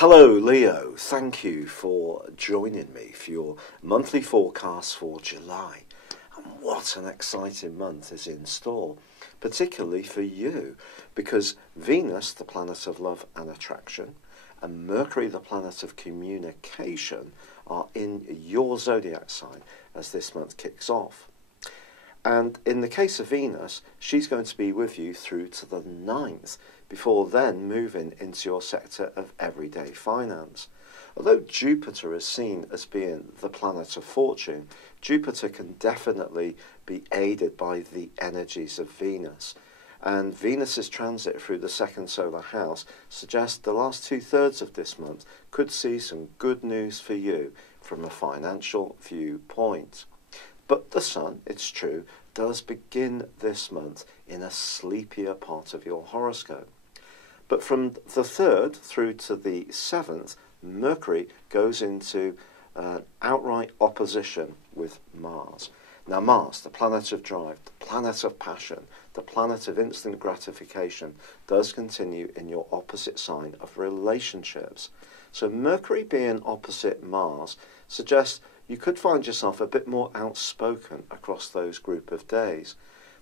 Hello Leo, thank you for joining me for your monthly forecast for July. And what an exciting month is in store, particularly for you, because Venus, the planet of love and attraction, and Mercury, the planet of communication, are in your zodiac sign as this month kicks off. And in the case of Venus, she's going to be with you through to the 9th, before then moving into your sector of everyday finance. Although Jupiter is seen as being the planet of fortune, Jupiter can definitely be aided by the energies of Venus. And Venus's transit through the second solar house suggests the last 2/3 of this month could see some good news for you from a financial viewpoint. But the Sun, it's true, does begin this month in a sleepier part of your horoscope. But from the 3rd through to the 7th, Mercury goes into outright opposition with Mars. Now Mars, the planet of drive, the planet of passion, the planet of instant gratification, does continue in your opposite sign of relationships. So Mercury being opposite Mars suggests you could find yourself a bit more outspoken across those group of days,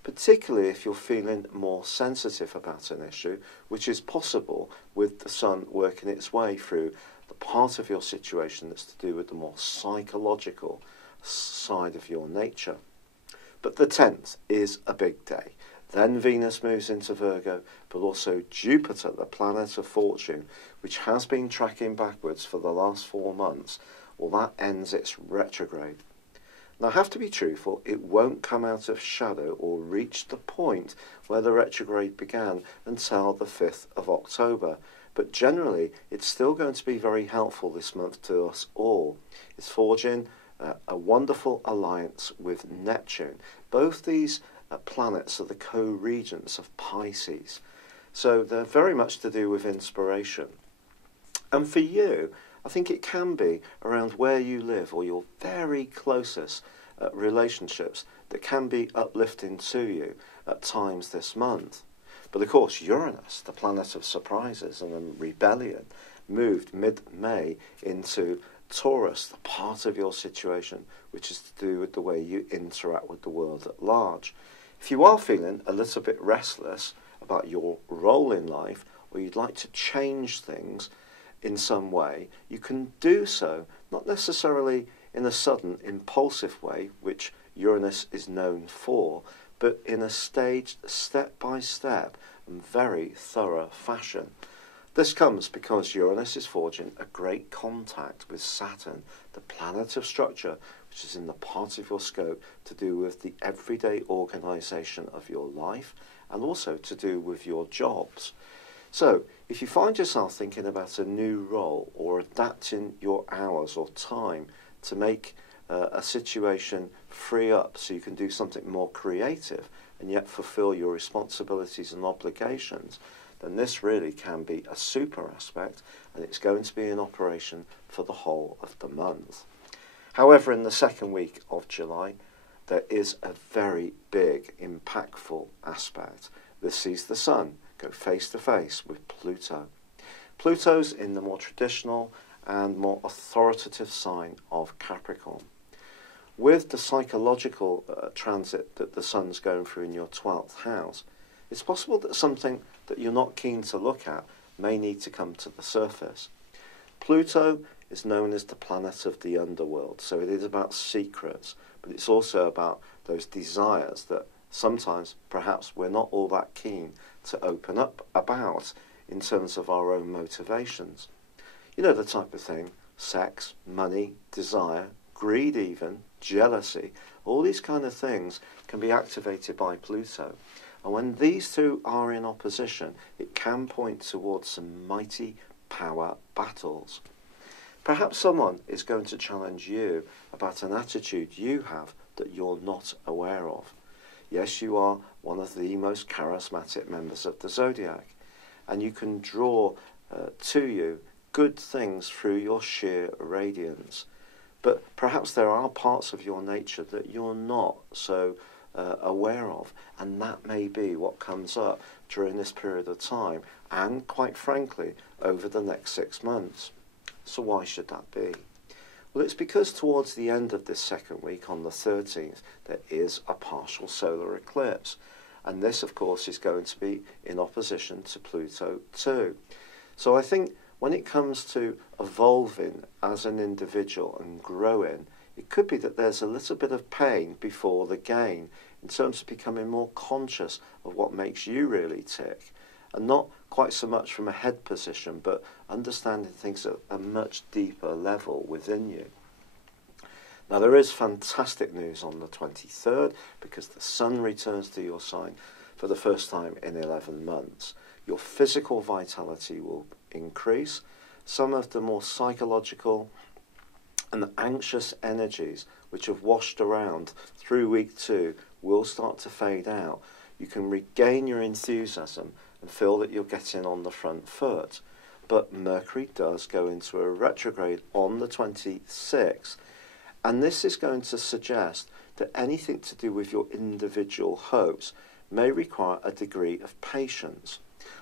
particularly if you're feeling more sensitive about an issue, which is possible with the Sun working its way through the part of your situation that's to do with the more psychological side of your nature. But the 10th is a big day. Then Venus moves into Virgo, but also Jupiter, the planet of fortune, which has been tracking backwards for the last 4 months, well, that ends its retrograde. Now, I have to be truthful, it won't come out of shadow or reach the point where the retrograde began until the 5th of October. But generally, it's still going to be very helpful this month to us all. It's forging a wonderful alliance with Neptune. Both these planets are the co-regents of Pisces. So they're very much to do with inspiration. And for you, I think it can be around where you live or your very closest relationships that can be uplifting to you at times this month. But of course, Uranus, the planet of surprises and rebellion, moved mid-May into Taurus, the part of your situation which is to do with the way you interact with the world at large. If you are feeling a little bit restless about your role in life, or you'd like to change things in some way, you can do so, not necessarily in a sudden, impulsive way, which Uranus is known for, but in a staged, step-by-step and very thorough fashion. This comes because Uranus is forging a great contact with Saturn, the planet of structure, which is in the part of your scope to do with the everyday organisation of your life and also to do with your jobs. So, if you find yourself thinking about a new role or adapting your hours or time to make a situation free up so you can do something more creative and yet fulfill your responsibilities and obligations, then this really can be a super aspect, and it's going to be in operation for the whole of the month. However, in the second week of July, there is a very big, impactful aspect. This sees the Sun go face to face with Pluto. Pluto's in the more traditional and more authoritative sign of Capricorn. With the psychological transit that the Sun's going through in your 12th house, it's possible that something that you're not keen to look at may need to come to the surface. Pluto is known as the planet of the underworld, so it is about secrets, but it's also about those desires that sometimes perhaps we're not all that keen to open up about in terms of our own motivations. You know, the type of thing: sex, money, desire, greed even, jealousy, all these kind of things can be activated by Pluto. And when these two are in opposition, it can point towards some mighty power battles. Perhaps someone is going to challenge you about an attitude you have that you're not aware of. Yes, you are one of the most charismatic members of the Zodiac, and you can draw to you good things through your sheer radiance. But perhaps there are parts of your nature that you're not so aware of, and that may be what comes up during this period of time, and quite frankly over the next 6 months. So why should that be? Well, it's because towards the end of this second week, on the 13th, there is a partial solar eclipse, and this of course is going to be in opposition to Pluto too. So I think when it comes to evolving as an individual and growing, it could be that there's a little bit of pain before the gain in terms of becoming more conscious of what makes you really tick, and not quite so much from a head position, but understanding things at a much deeper level within you. Now, there is fantastic news on the 23rd, because the sun returns to your sign for the first time in 11 months. Your physical vitality will increase. Some of the more psychological and anxious energies which have washed around through week 2 will start to fade out. You can regain your enthusiasm and feel that you're getting on the front foot. But Mercury does go into a retrograde on the 26th, and this is going to suggest that anything to do with your individual hopes may require a degree of patience.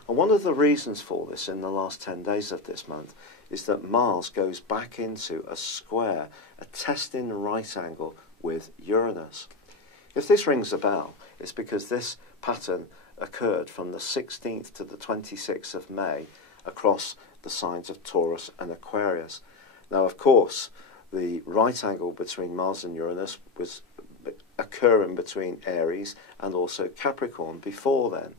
And one of the reasons for this in the last 10 days of this month is that Mars goes back into a square, a testing right angle with Uranus. If this rings a bell, it's because this pattern occurred from the 16th to the 26th of May across the signs of Taurus and Aquarius. Now, of course, the right angle between Mars and Uranus was occurring between Aries and also Capricorn before then.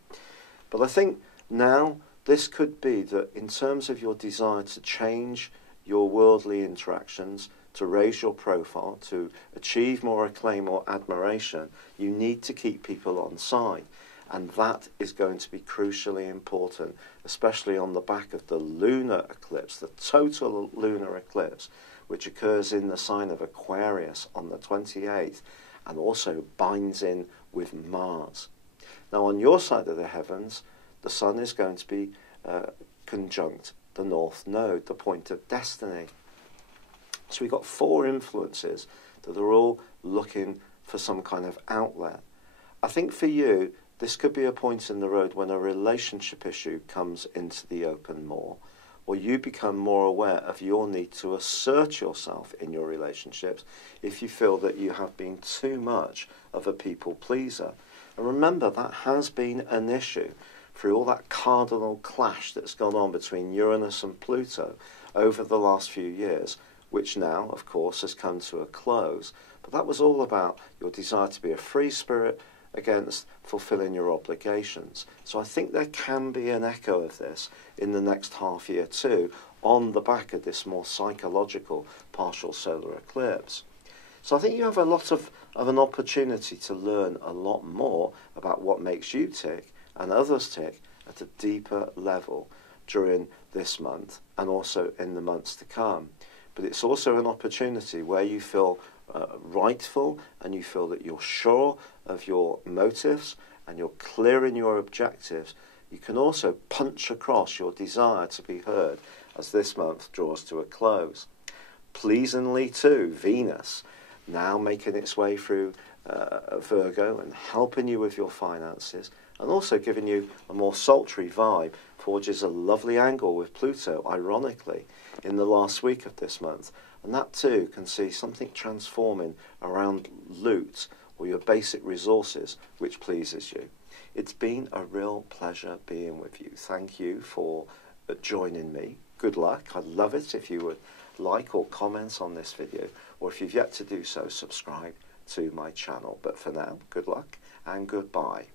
But I think now this could be that in terms of your desire to change your worldly interactions, to raise your profile, to achieve more acclaim or admiration, you need to keep people on side. And that is going to be crucially important, especially on the back of the lunar eclipse, the total lunar eclipse, which occurs in the sign of Aquarius on the 28th, and also binds in with Mars. Now, on your side of the heavens, the sun is going to be conjunct the North Node, the point of destiny. So we've got 4 influences that are all looking for some kind of outlet. I think for you, this could be a point in the road when a relationship issue comes into the open more, or you become more aware of your need to assert yourself in your relationships if you feel that you have been too much of a people pleaser. And remember, that has been an issue through all that cardinal clash that's gone on between Uranus and Pluto over the last few years, which now, of course, has come to a close. But that was all about your desire to be a free spirit against fulfilling your obligations. So I think there can be an echo of this in the next half year too, on the back of this more psychological partial solar eclipse. So I think you have a lot of an opportunity to learn a lot more about what makes you tick and others tick at a deeper level during this month and also in the months to come. But it's also an opportunity where you feel rightful and you feel that you're sure of your motives and you're clear in your objectives. You can also punch across your desire to be heard as this month draws to a close. Pleasingly too, Venus, now making its way through Virgo and helping you with your finances, and also giving you a more sultry vibe, forges a lovely angle with Pluto, ironically, in the last week of this month. And that too can see something transforming around loot or your basic resources, which pleases you. It's been a real pleasure being with you. Thank you for joining me. Good luck. I'd love it if you would like or comment on this video, or if you've yet to do so, subscribe to my channel. But for now, good luck and goodbye.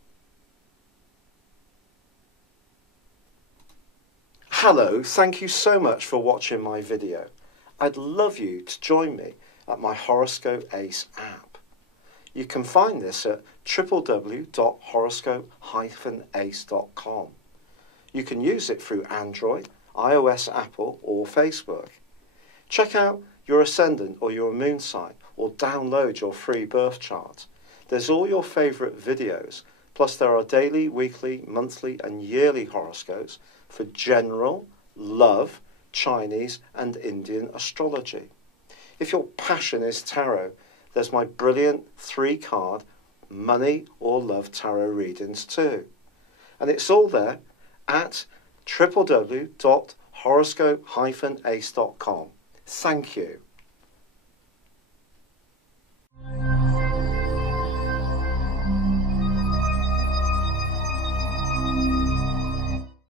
Hello, thank you so much for watching my video. I'd love you to join me at my Horoscope Ace app. You can find this at www.horoscope-ace.com. You can use it through Android, iOS, Apple or Facebook. Check out your ascendant or your moon sign, or download your free birth chart. There's all your favourite videos, plus there are daily, weekly, monthly and yearly horoscopes for general, love, Chinese and Indian astrology. If your passion is tarot, there's my brilliant 3-card money or love tarot readings too. And it's all there at www.horoscope-ace.com. Thank you.